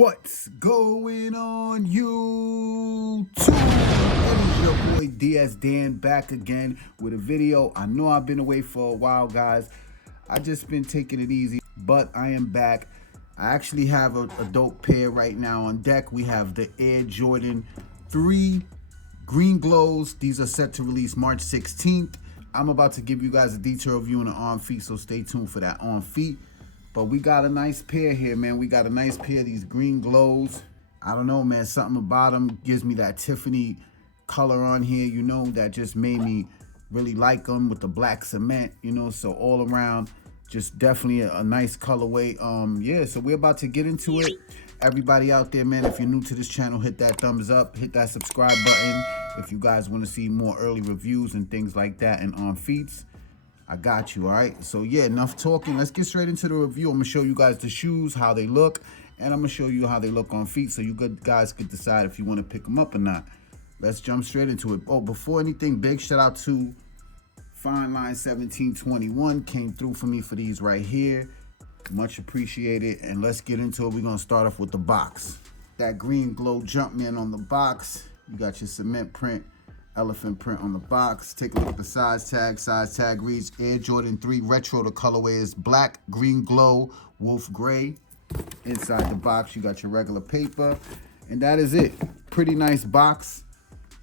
What's going on, YouTube? It is your boy DS Dan back again with a video. I know I've been away for a while, guys. I just been taking it easy, but I am back. I actually have a dope pair right now on deck. We have the Air Jordan 3 Green Glows. These are set to release March 16th. I'm about to give you guys a detailed view on the on feet, so stay tuned for that on feet. But we got a nice pair here, man. We got a nice pair of these Green Glows. I don't know, man. Something about them gives me that Tiffany color on here, you know, that just made me really like them with the black cement, you know. So all around, just definitely a nice colorway. Yeah, so we're about to get into it. Everybody out there, man, if you're new to this channel, hit that thumbs up, hit that subscribe button. If you guys want to see more early reviews and things like that and on feets, I got you, all right? So yeah, enough talking. Let's get straight into the review. I'm gonna show you guys the shoes, how they look, and I'm gonna show you how they look on feet so you guys could decide if you wanna pick them up or not. Let's jump straight into it. Oh, before anything, big shout out to Fine Line 1721, came through for me for these right here. Much appreciated, and let's get into it. We're gonna start off with the box. That Green Glow Jumpman on the box. You got your cement print, elephant print on the box. Take a look at the size tag. Size tag reads Air Jordan 3 Retro. The colorway is black, green glow, wolf gray. Inside the box, you got your regular paper. And that is it. Pretty nice box.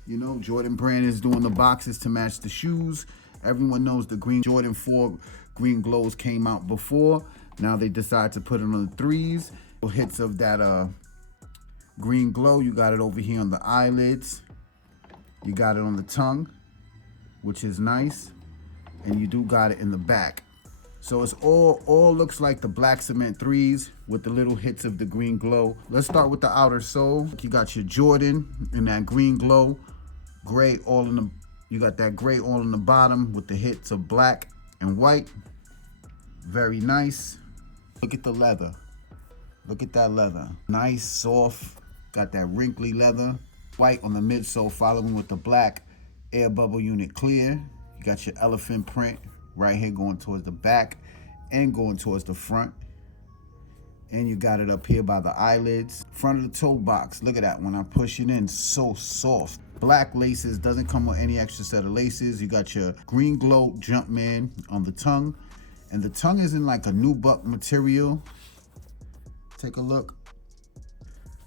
You know, Jordan Brand is doing the boxes to match the shoes. Everyone knows the green Jordan 4 Green Glows came out before. Now they decide to put it on the threes. Hits of that green glow. You got it over here on the eyelids. You got it on the tongue, which is nice, and you do got it in the back. So it's all looks like the black cement threes with the little hits of the green glow. Let's start with the outer sole. You got your Jordan in that green glow, gray all in the. You got that gray all in the bottom with the hits of black and white. Very nice. Look at the leather. Look at that leather. Nice, soft. Got that wrinkly leather. White on the midsole, following with the black air bubble unit clear. You got your elephant print right here going towards the back and going towards the front. And you got it up here by the eyelids. Front of the toe box, look at that. When I push it in, so soft. Black laces, doesn't come with any extra set of laces. You got your Green Glow Jumpman on the tongue. And the tongue is in like a nubuck material. Take a look.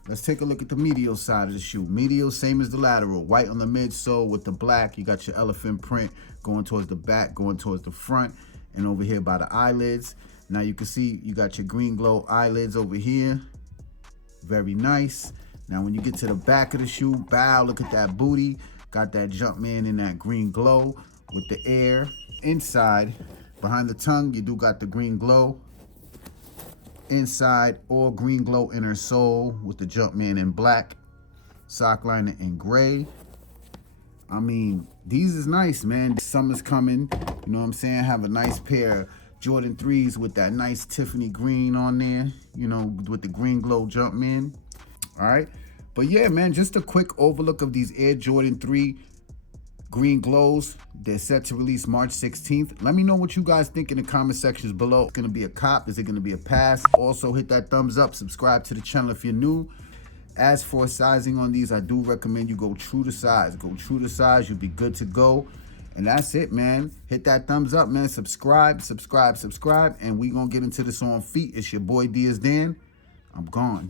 Let's take a look at the medial side of the shoe. Medial, same as the lateral. White on the midsole with the black. You got your elephant print going towards the back, going towards the front, and over here by the eyelids. Now you can see you got your Green Glow eyelids over here. Very nice. Now when you get to the back of the shoe, bow, look at that booty. Got that Jumpman in that green glow with the air. Inside, behind the tongue, you do got the green glow. Inside, all green glow inner sole with the Jumpman in black, sock liner in gray. I mean, these is nice, man. Summer's coming, you know what I'm saying? Have a nice pair of Jordan 3s with that nice Tiffany green on there, you know, with the Green Glow Jumpman. All right, but yeah, man, just a quick overlook of these Air Jordan 3 Green Glows. They're set to release March 16th. Let me know what you guys think in the comment sections below. It's gonna be a cop? Is it gonna be a pass? Also, hit that thumbs up, subscribe to the channel if you're new. As for sizing on these, I do recommend you go true to size. Go true to size, you'll be good to go. And that's it, man. Hit that thumbs up, man. Subscribe, and we gonna get into this on feet. It's your boy DS Dan. I'm gone.